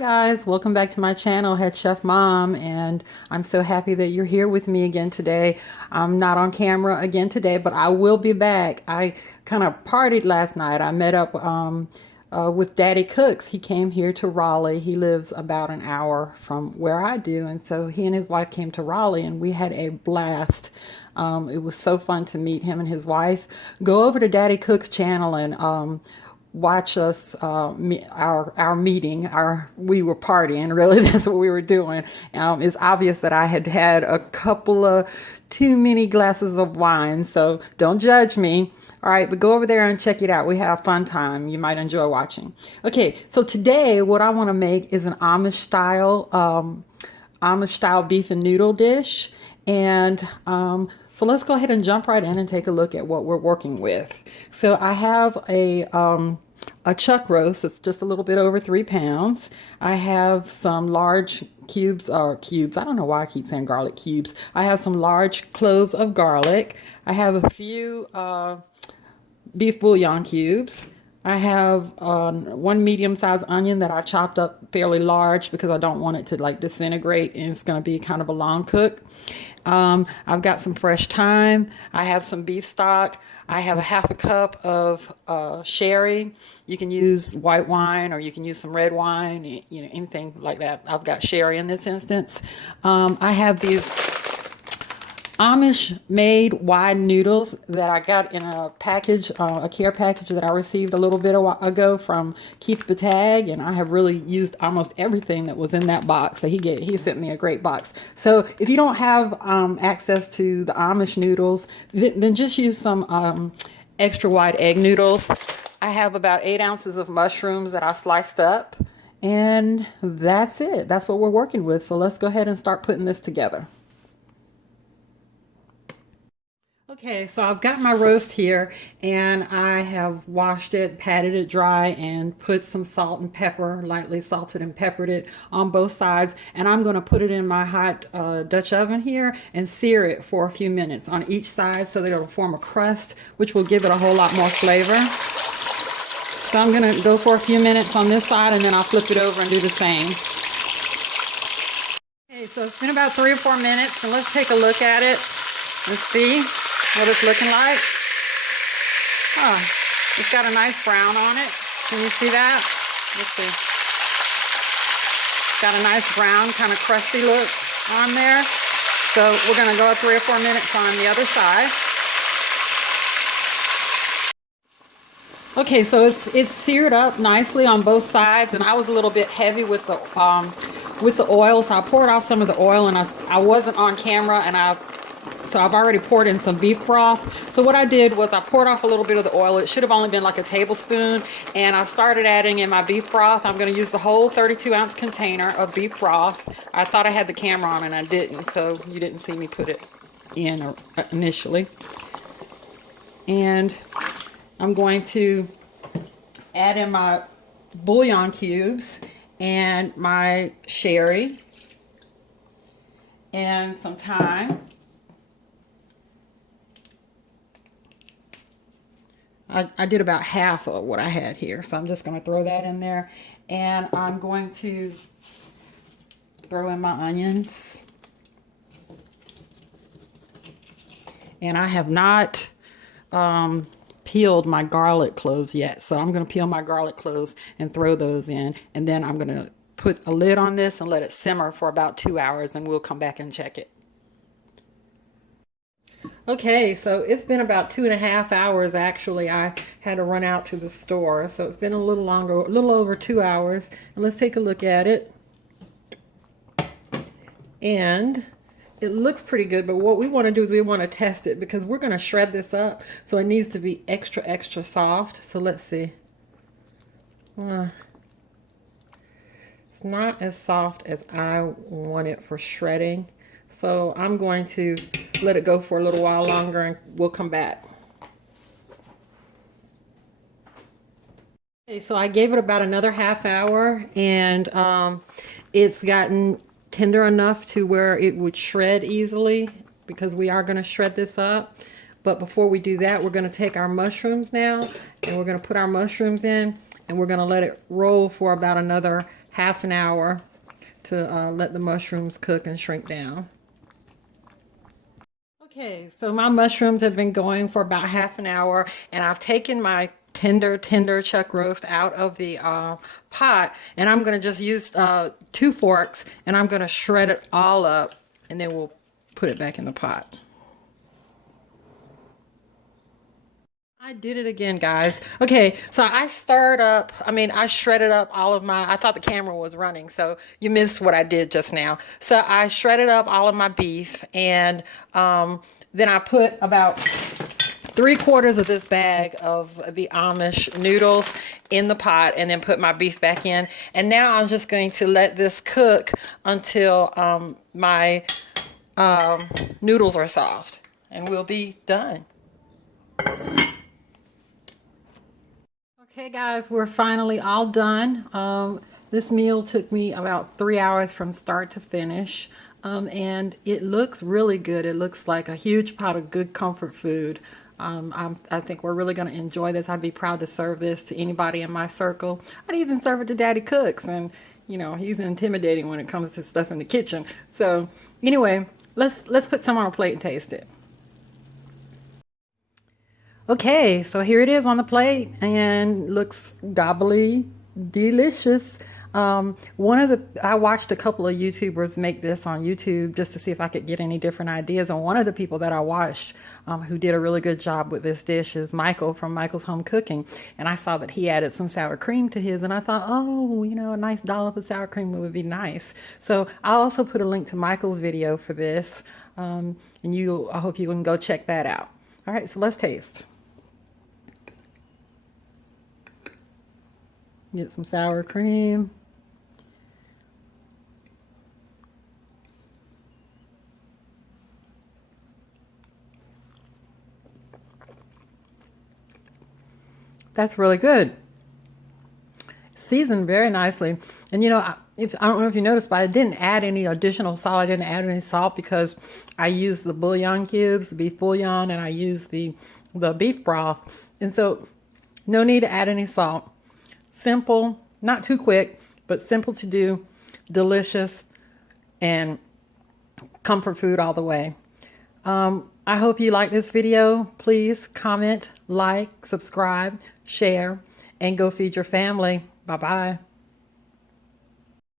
Guys, welcome back to my channel, Head Chef Mom, and I'm so happy that you're here with me again today. I'm not on camera again today, but I will be back. I kind of partied last night. I met up with Daddy Cooks. He came here to Raleigh. He lives about an hour from where I do, and so he and his wife came to Raleigh, and we had a blast. It was so fun to meet him and his wife. Go over to Daddy Cook's channel and watch us our meeting. We were partying, really. That's what we were doing. It's obvious that I had had a couple of too many glasses of wine, so don't judge me. All right, but go over there and check it out. We had a fun time. You might enjoy watching. Okay, so today what I want to make is an Amish style beef and noodle dish. And so let's go ahead and jump right in and take a look at what we're working with. So I have a chuck roast. It's just a little bit over 3 pounds. I have some large cubes. I don't know why I keep saying garlic cubes. I have some large cloves of garlic. I have a few beef bouillon cubes. I have one medium-sized onion that I chopped up fairly large because I don't want it to like disintegrate, and it's going to be kind of a long cook. I've got some fresh thyme. I have some beef stock. I have a half a cup of sherry. You can use white wine or you can use some red wine, you know, anything like that. I've got sherry in this instance. I have these Amish made wide noodles that I got in a package, a care package that I received a little bit ago from Keith Batag, and I have really used almost everything that was in that box. So he sent me a great box. So if you don't have access to the Amish noodles, then just use some extra wide egg noodles. I have about 8 ounces of mushrooms that I sliced up, and that's it. That's what we're working with. So let's go ahead and start putting this together. Okay, so I've got my roast here, and I have washed it, patted it dry, and put some salt and pepper, lightly salted and peppered it on both sides. And I'm going to put it in my hot Dutch oven here and sear it for a few minutes on each side so that it'll form a crust, which will give it a whole lot more flavor. So I'm going to go for a few minutes on this side, and then I'll flip it over and do the same. Okay, so it's been about 3 or 4 minutes, and let's take a look at it. Let's see what it's looking like. Oh, it's got a nice brown on it. Can you see that? Let's see. It's got a nice brown, kind of crusty look on there. So we're going to go 3 or 4 minutes on the other side. Okay, so it's seared up nicely on both sides, and I was a little bit heavy with the oil, so I poured off some of the oil, and I wasn't on camera, and so I've already poured in some beef broth. So what I did was I poured off a little bit of the oil. It should have only been like a tablespoon. And I started adding in my beef broth. I'm going to use the whole 32-ounce container of beef broth. I thought I had the camera on and I didn't. So you didn't see me put it in initially. And I'm going to add in my bouillon cubes and my sherry and some thyme. I did about half of what I had here, so I'm just going to throw that in there. And I'm going to throw in my onions. And I have not peeled my garlic cloves yet, so I'm going to peel my garlic cloves and throw those in. And then I'm going to put a lid on this and let it simmer for about 2 hours, and we'll come back and check it. Okay, so it's been about 2.5 hours actually. I had to run out to the store, so it's been a little longer, a little over 2 hours. And let's take a look at it. And it looks pretty good, but what we want to do is we want to test it because we're going to shred this up, so it needs to be extra soft. So let's see. It's not as soft as I want it for shredding. So I'm going to let it go for a little while longer and we'll come back. Okay, so I gave it about another half hour, and it's gotten tender enough to where it would shred easily because we are going to shred this up. But before we do that, we're going to take our mushrooms now, and we're going to put our mushrooms in, and we're going to let it roll for about another half an hour to let the mushrooms cook and shrink down. Okay, so my mushrooms have been going for about half an hour, and I've taken my tender chuck roast out of the pot, and I'm going to just use 2 forks, and I'm going to shred it all up, and then we'll put it back in the pot. I did it again, guys. Okay, so I shredded up all of I thought the camera was running, so you missed what I did just now. So I shredded up all of my beef, and then I put about 3/4 of this bag of the Amish noodles in the pot, and then put my beef back in. And now I'm just going to let this cook until my noodles are soft, and we'll be done. Okay, guys, we're finally all done. This meal took me about 3 hours from start to finish, and it looks really good. It looks like a huge pot of good comfort food. I think we're really going to enjoy this. I'd be proud to serve this to anybody in my circle. I'd even serve it to Daddy Cooks, and you know, he's intimidating when it comes to stuff in the kitchen. So anyway, let's put some on a plate and taste it. Okay, so here it is on the plate, and looks gobbly delicious. I watched a couple of YouTubers make this on YouTube just to see if I could get any different ideas. And one of the people that I watched who did a really good job with this dish is Michael from Michael's Home Cooking. And I saw that he added some sour cream to his, and I thought, oh, you know, a nice dollop of sour cream would be nice. So I'll also put a link to Michael's video for this, and I hope you can go check that out. All right, so let's taste. Get some sour cream. That's really good. Seasoned very nicely. And you know, I don't know if you noticed, but I didn't add any additional salt. I didn't add any salt because I used the bouillon cubes, the beef bouillon, and I used the beef broth. And so no need to add any salt. Simple, not too quick, but simple to do, delicious, and comfort food all the way. I hope you like this video. Please comment, like, subscribe, share, and go feed your family. Bye-bye.